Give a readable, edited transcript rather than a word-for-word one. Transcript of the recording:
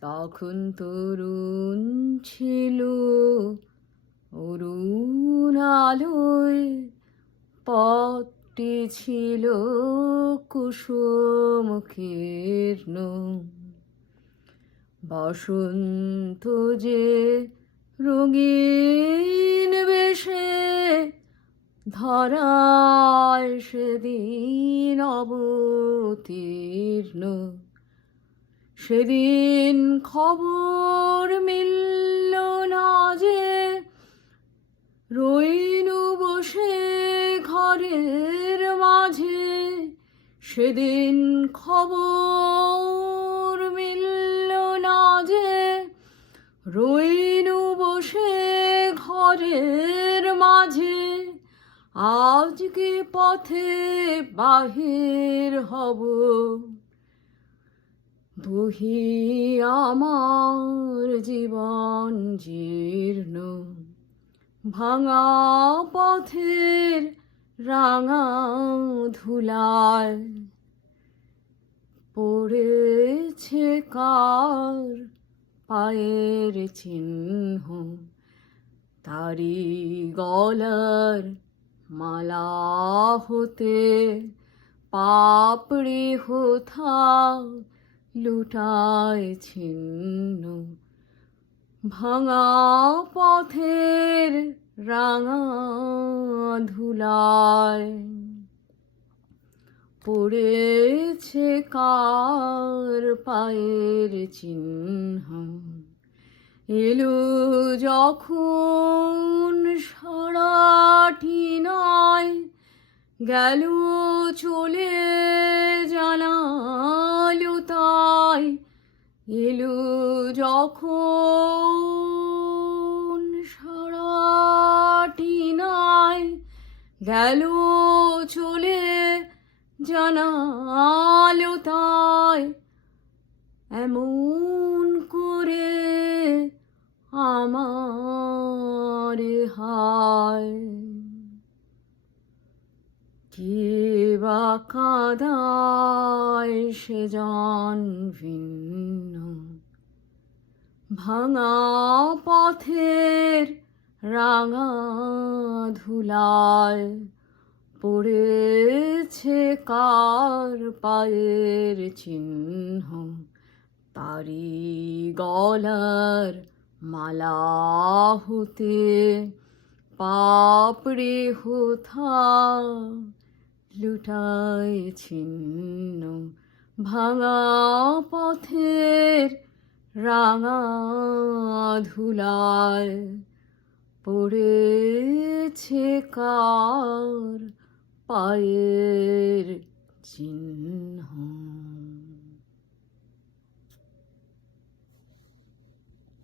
তখন তরুণ ছিল অরুণ আলোয়, পথটি ছিল কুসুম কীর্ণ। বসন্ত যে রঙিন বেশে ধরায় সেদিন অবতীর্ণ। সেদিন খবর মিলল না যে রইনু বসে ঘরের মাঝে। সেদিন খবর মিলল না যে রইনু বসে ঘরের মাঝে। আজকে পথে বাহির হব, বহি আমার জীবন জীর্ণ। ভাঙা পথের রাঙা ধুলায় পড়েছে কার পায়ের চিহ্ন। তারি গলার মালা হতে পাপড়ি হোথা লুটায় ছিন্ন। ভাঙা পথের রাঙা ধুলায় পড়েছে কার পায়ের চিহ্ন। এলো যখন সারাটি নয়, গেল চলে জানালো তাই। এলো যখন সারাটি নয়, গেল চলে জানালো তাই। এমন করে আমার হায়, কে বা কাঁদায় সে জন ভিন্ন। ভাঙা পথের রাঙা ধুলায় পড়েছে কার পায়ের চিহ্ন। তারি গলার মালা হতে পাপড়ি হোথা লুটায় ছিন্ন। ভাঙা পথের রাঙা ধুলায় পড়েছে কার পায়ের চিহ্ন।